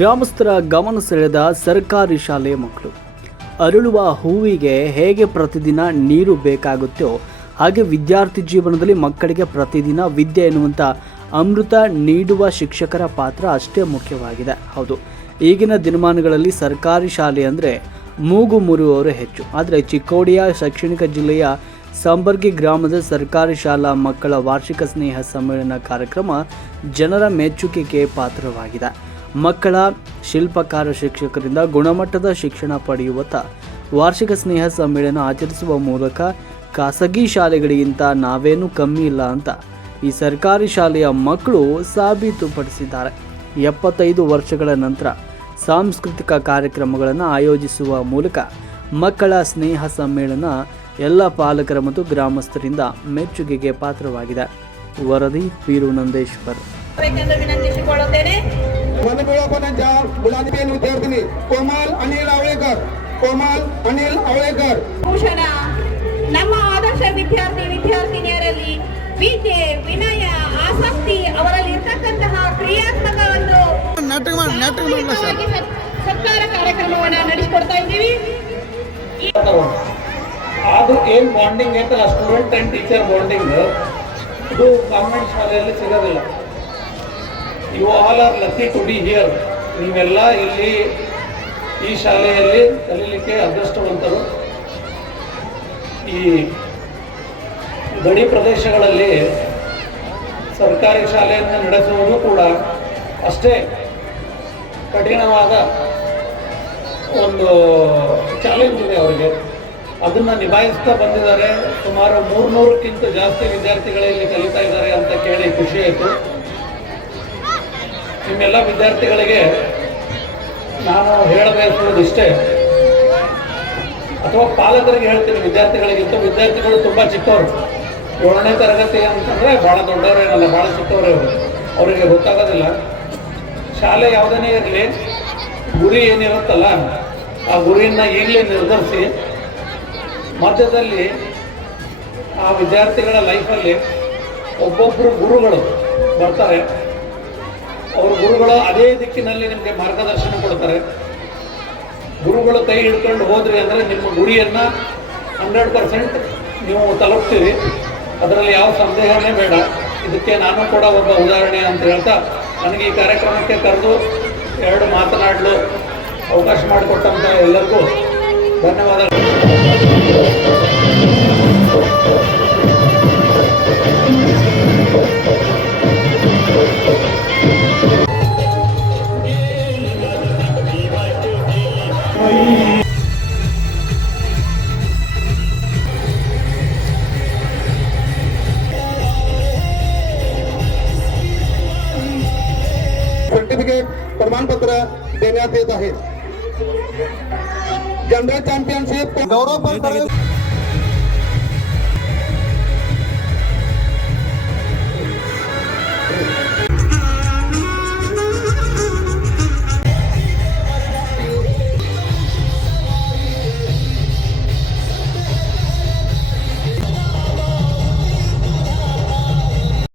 ಗ್ರಾಮಸ್ಥರ ಗಮನ ಸೆಳೆದ ಸರ್ಕಾರಿ ಶಾಲೆಯ ಮಕ್ಕಳು. ಅರಳುವ ಹೂವಿಗೆ ಹೇಗೆ ಪ್ರತಿದಿನ ನೀರು ಬೇಕಾಗುತ್ತೋ ಹಾಗೆ ವಿದ್ಯಾರ್ಥಿ ಜೀವನದಲ್ಲಿ ಮಕ್ಕಳಿಗೆ ಪ್ರತಿದಿನ ವಿದ್ಯೆ ಎನ್ನುವಂಥ ಅಮೃತ ನೀಡುವ ಶಿಕ್ಷಕರ ಪಾತ್ರ ಅಷ್ಟೇ ಮುಖ್ಯವಾಗಿದೆ. ಹೌದು, ಈಗಿನ ದಿನಮಾನಗಳಲ್ಲಿ ಸರ್ಕಾರಿ ಶಾಲೆ ಅಂದರೆ ಮೂಗು ಮುರಿಯುವವರು ಹೆಚ್ಚು. ಆದರೆ ಚಿಕ್ಕೋಡಿಯ, ಶೈಕ್ಷಣಿಕ ಜಿಲ್ಲೆಯ ಸಂಬರ್ಗಿ ಗ್ರಾಮದ ಸರ್ಕಾರಿ ಶಾಲಾ ಮಕ್ಕಳ ವಾರ್ಷಿಕ ಸ್ನೇಹ ಸಮ್ಮೇಳನ ಕಾರ್ಯಕ್ರಮ ಜನರ ಮೆಚ್ಚುಗೆಗೆ ಪಾತ್ರವಾಗಿದೆ. ಮಕ್ಕಳ ಶಿಲ್ಪಕಾರ ಶಿಕ್ಷಕರಿಂದ ಗುಣಮಟ್ಟದ ಶಿಕ್ಷಣ ಪಡೆಯುವತ್ತ ವಾರ್ಷಿಕ ಸ್ನೇಹ ಸಮ್ಮೇಳನ ಆಚರಿಸುವ ಮೂಲಕ ಖಾಸಗಿ ಶಾಲೆಗಳಿಗಿಂತ ನಾವೇನು ಕಮ್ಮಿ ಇಲ್ಲ ಅಂತ ಈ ಸರ್ಕಾರಿ ಶಾಲೆಯ ಮಕ್ಕಳು ಸಾಬೀತುಪಡಿಸಿದ್ದಾರೆ. ಎಪ್ಪತ್ತೈದು ವರ್ಷಗಳ ನಂತರ ಸಾಂಸ್ಕೃತಿಕ ಕಾರ್ಯಕ್ರಮಗಳನ್ನು ಆಯೋಜಿಸುವ ಮೂಲಕ ಮಕ್ಕಳ ಸ್ನೇಹ ಸಮ್ಮೇಳನ ಎಲ್ಲ ಪಾಲಕರ ಮತ್ತು ಗ್ರಾಮಸ್ಥರಿಂದ ಮೆಚ್ಚುಗೆಗೆ ಪಾತ್ರವಾಗಿದೆ. ವರದಿ ಪೀರು ನಂದೇಶ್ವರ್. ಬೇಕೆಂದು ವಿನಂತಿಸಿಕೊಳ್ಳುತ್ತೇನೆ वनमिळापणाच्या मुलांतील विद्यार्थिनी कोमल अनिल आवळेकर कोमल अनिल आवळेकर ಭೂಷಣ ನಮ್ಮ ಆದರ್ಶ ವಿದ್ಯಾರ್ಥಿ ವಿದ್ಯಾರ್ಥಿನಿಯರಲ್ಲಿ ವಿದ್ಯೆ ವಿನಯ ಆಸಕ್ತಿ ಅವರಲ್ಲಿ ಇರ್ತಕ್ಕಂತಹ ಕ್ರಿಯಾತ್ಮಕ ಒಂದು ಸಾಮೂಹಿಕವಾಗಿ ಸತ್- ಸತ್ಕಾರ ಕಾರ್ಯಕ್ರಮವನ್ನ ನಡೆಸಿಕೊಡ್ತಾ ಇದ್ದೀವಿ ಅದು ಏನು ಬಾಂಡಿಂಗ್ ಐತಲ್ಲ ಸ್ಟೂಡೆಂಟ್ ಆ್ಯಂಡ್ ಟೀಚರ್ ಬಾಂಡಿಂಗ್ ಇದು ಗೌರ್ಮೆಂಟ್ ಶಾಲೆಯಲ್ಲಿ ಸಿಗೋದಿಲ್ಲ You all are lucky to be here ನೀವೆಲ್ಲ ಇಲ್ಲಿ ಈ ಶಾಲೆಯಲ್ಲಿ ಕಲೀಲಿಕ್ಕೆ ಅದೃಷ್ಟವಂತರು. ಈ ಗಡಿ ಪ್ರದೇಶಗಳಲ್ಲಿ ಸರ್ಕಾರಿ ಶಾಲೆಯನ್ನು ನಡೆಸುವುದು ಕೂಡ ಅಷ್ಟೇ ಕಠಿಣವಾದ ಒಂದು ಚಾಲೆಂಜ್ ಇದೆ ಅವರಿಗೆ. ಅದನ್ನು ನಿಭಾಯಿಸ್ತಾ ಬಂದಿದ್ದಾರೆ. ಸುಮಾರು ಮೂರ್ನೂರಕ್ಕಿಂತ ಜಾಸ್ತಿ ವಿದ್ಯಾರ್ಥಿಗಳೇ ಇಲ್ಲಿ ಕಲಿತಾ ಇದ್ದಾರೆ ಅಂತ ಕೇಳಿ ಖುಷಿ ಆಯಿತು. ನಿಮ್ಮೆಲ್ಲ ವಿದ್ಯಾರ್ಥಿಗಳಿಗೆ ನಾನು ಹೇಳಬಯಸುವುದು ಅಥವಾ ಪಾಲಕರಿಗೆ ಹೇಳ್ತೀನಿ, ವಿದ್ಯಾರ್ಥಿಗಳಿಗಿಂತ ವಿದ್ಯಾರ್ಥಿಗಳು ತುಂಬ ಚಿಕ್ಕವರು. ಏಳನೇ ತರಗತಿ ಅಂತಂದರೆ ಭಾಳ ದೊಡ್ಡವರೇನಲ್ಲ ಭಾಳ ಚಿಕ್ಕವರೇ ಅವರು. ಅವರಿಗೆ ಗೊತ್ತಾಗೋದಿಲ್ಲ. ಶಾಲೆ ಯಾವುದೇ ಇರಲಿ, ಗುರಿ ಏನಿರುತ್ತಲ್ಲ, ಆ ಗುರಿಯನ್ನು ಈಗಲೇ ನಿರ್ಧರಿಸಿ, ಮಧ್ಯದಲ್ಲಿ ಆ ವಿದ್ಯಾರ್ಥಿಗಳ ಲೈಫಲ್ಲಿ ಒಬ್ಬೊಬ್ಬರು ಗುರುಗಳು ಬರ್ತಾರೆ. ಅವರು ಗುರುಗಳು ಅದೇ ದಿಕ್ಕಿನಲ್ಲಿ ನಿಮಗೆ ಮಾರ್ಗದರ್ಶನ ಕೊಡ್ತಾರೆ. ಗುರುಗಳು ಕೈ ಹಿಡ್ಕೊಂಡು ಹೋದ್ರಿ ಅಂದರೆ ನಿಮ್ಮ ಗುರಿಯನ್ನು ಹಂಡ್ರೆಡ್ ಪರ್ಸೆಂಟ್ ನೀವು ತಲುಪ್ತೀರಿ. ಅದರಲ್ಲಿ ಯಾವ ಸಂದೇಹನೇ ಬೇಡ. ಇದಕ್ಕೆ ನಾನು ಕೂಡ ಒಬ್ಬ ಉದಾಹರಣೆ ಅಂತ ಹೇಳ್ತಾ, ನನಗೆ ಈ ಕಾರ್ಯಕ್ರಮಕ್ಕೆ ಕರೆದು ಎರಡು ಮಾತನಾಡಲು ಅವಕಾಶ ಮಾಡಿಕೊಟ್ಟಂತ ಎಲ್ಲರಿಗೂ ಧನ್ಯವಾದಗಳು प्रमाणपत्र देण्यात येत आहे. जनरल चॅम्पियनशिप गौरव